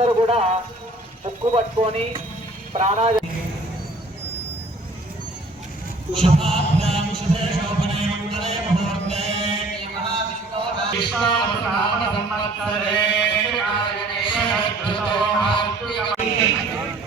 అందరూ కూడా ముక్కు పట్టుకొని ప్రాణాయ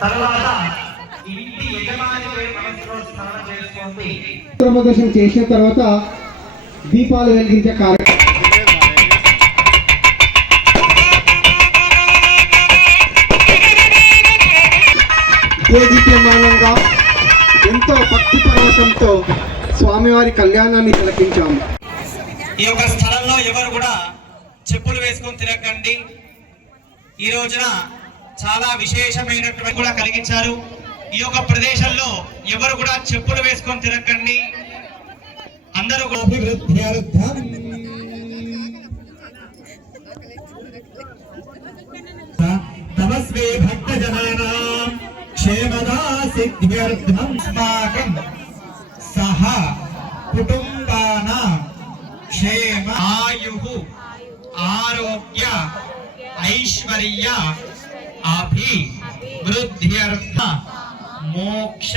తర్వాత ఇంటి మనసులో చేసిన తర్వాత దీపాలు వెలిగించే కార్యక్రమం దేదీప్యమానంగా ఎంతో భక్తి పరవశంతో స్వామివారి కళ్యాణాన్ని తిలకించాము. ఈ యొక్క స్థలంలో ఎవరు కూడా చెప్పులు వేసుకొని తిరగండి ఈ రోజున చాలా విశేషమైనటువంటి కూడా కలిగించారు. ఈ యొక్క ప్రదేశంలో ఎవరు కూడా చెప్పులు వేసుకొని తిరగండి అందరూ భక్త జనానాం म्यूसिक् सह कुटुम्बानां क्षेम, आयुः, आरोग्य, ऐश्वर्य अभिवृद्ध्यर्थ मोक्ष,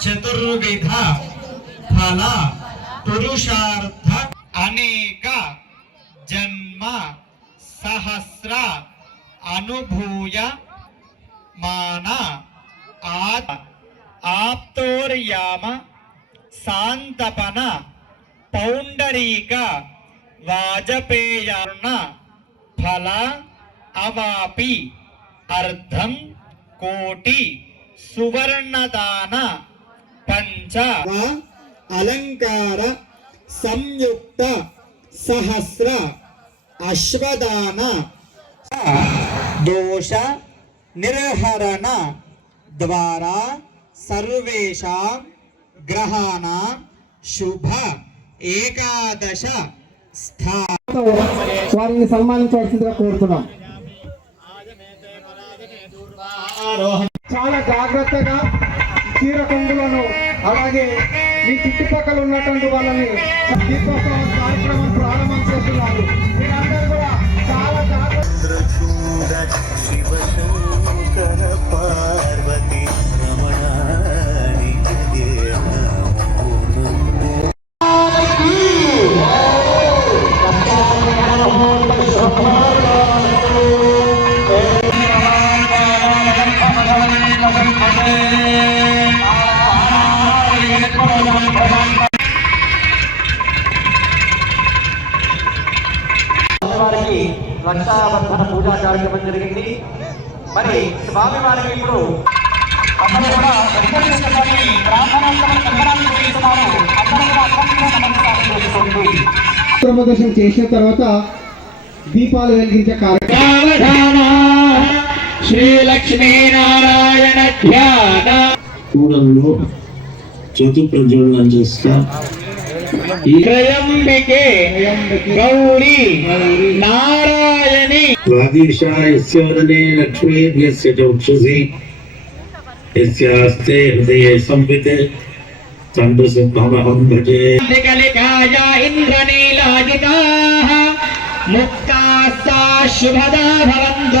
चतुर्विध, फल, पुरुषार्थ, अनेक, जन्म, सहस्र, अनुभूय, माना ఆప్తోర్యామ శాంతపన పౌండరీక వాజపేయార్ణ ఫల అవాపి అర్ధం కోటి సువర్ణదాన పంచ అలంకార సంయుక్త సహస్ర అశ్వదాన దోష నిర్హరణ ద్వారా సర్వేషాం గ్రహాణ శుభ ఏకాదశ స్థా వారిని సన్మానించవలసిందిగా కోరుతున్నాం. చాలా జాగ్రత్తగా చీర కొంగులను అలాగే మీ చుట్టుపక్కల ఉన్నటువంటి వాళ్ళని దీపోత్సవ కార్యక్రమం ప్రారంభం చేస్తున్నారు. రక్షాబంధన పూజా కార్యక్రమం జరిగింది. మరి స్వామి వారికి ఇప్పుడు ప్రదర్శన చేసిన తర్వాత దీపాలు వెలిగించే కార్యక్రమం. శ్రీ లక్ష్మీనారాయణ ధ్యాన కూడంలో జ్యోతి ప్రజ్వలనం చేస్తా. त्रयंबिके गौरी नारायणी। स्वादिशाने लक्ष्मी चक्षुषि। यस्ते हृदय संविते चंद्रसिंहमहं भजे। लिकाया इंद्रनीलाजिताः मुक्ताः शुभदा भवन्तु।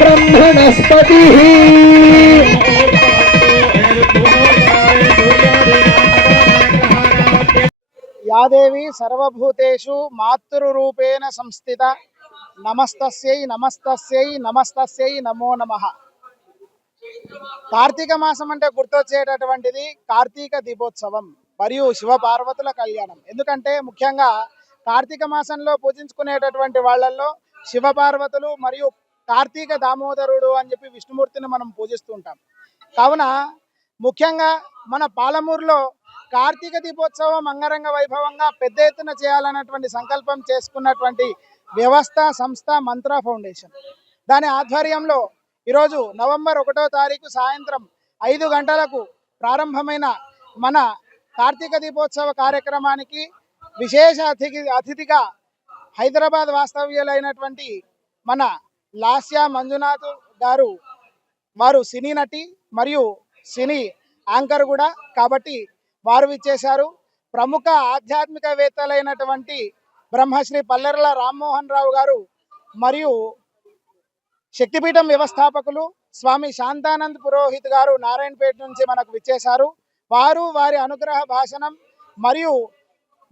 బ్రహ్మణస్పతి. యాదేవి సర్వభూతేషు మాతృరూపేణ సంస్థిత. నమస్తస్యై నమస్తస్యై నమస్తస్యై నమో నమ. కార్తీక మాసం అంటే గుర్తొచ్చేటటువంటిది కార్తీక దీపోత్సవం మరియు శివపార్వతుల కళ్యాణం. ఎందుకంటే ముఖ్యంగా కార్తీక మాసంలో పూజించుకునేటటువంటి వాళ్ళల్లో శివపార్వతులు మరియు కార్తీక దామోదరుడు అని చెప్పి విష్ణుమూర్తిని మనం పూజిస్తూ ఉంటాం కావున ముఖ్యంగా మన పాలమూరులో కార్తీక దీపోత్సవం అంగరంగ వైభవంగా పెద్ద ఎత్తున చేయాలన్నటువంటి సంకల్పం చేసుకున్నటువంటి వ్యవస్థ సంస్థ మంత్ర ఫౌండేషన్. దాని ఆధ్వర్యంలో ఈరోజు నవంబర్ ఒకటో తారీఖు సాయంత్రం ఐదు గంటలకు ప్రారంభమైన మన కార్తీక దీపోత్సవ కార్యక్రమానికి విశేష అతిథి అతిథిగా హైదరాబాద్ వాస్తవ్యులైనటువంటి మన లాస్యా మంజునాథ్ గారు వారు సినీ నటి మరియు సినీ యాంకర్ కూడా కాబట్టి వారు ఇచ్చేశారు ప్రముఖ ఆధ్యాత్మికవేత్తలైనటువంటి బ్రహ్మశ్రీ పల్లెర్ల రామ్మోహన్ రావు గారు మరియు శక్తిపీఠం వ్యవస్థాపకులు స్వామి శాంతానంద్ పురోహిత్ గారు నారాయణపేట నుంచి మనకు విచ్చేశారు. వారు వారి అనుగ్రహ భాషణం మరియు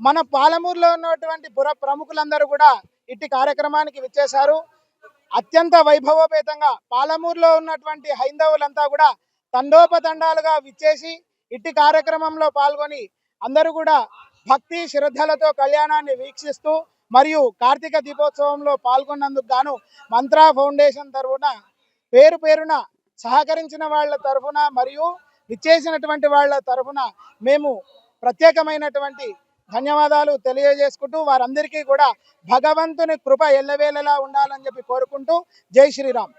మన పాలమూరులో ఉన్నటువంటి పుర ప్రముఖులందరూ కూడా ఇట్టి కార్యక్రమానికి విచ్చేశారు. అత్యంత వైభవోపేతంగా పాలమూరులో ఉన్నటువంటి హైందవులంతా కూడా తండోపతండాలుగా విచ్చేసి ఇట్టి కార్యక్రమంలో పాల్గొని అందరూ కూడా భక్తి శ్రద్ధలతో కళ్యాణాన్ని వీక్షిస్తూ మరియు కార్తీక దీపోత్సవంలో పాల్గొన్నందుకు గాను మంత్రా ఫౌండేషన్ తరఫున పేరు పేరున సహకరించిన వాళ్ళ తరఫున మరియు విచ్చేసినటువంటి వాళ్ళ తరఫున మేము ప్రత్యేకమైనటువంటి ధన్యవాదాలు తెలియజేసుకుంటూ వారందరికీ కూడా భగవంతుని కృప ఎల్లవేళలా ఉండాలని చెప్పి కోరుకుంటూ జై శ్రీరామ్.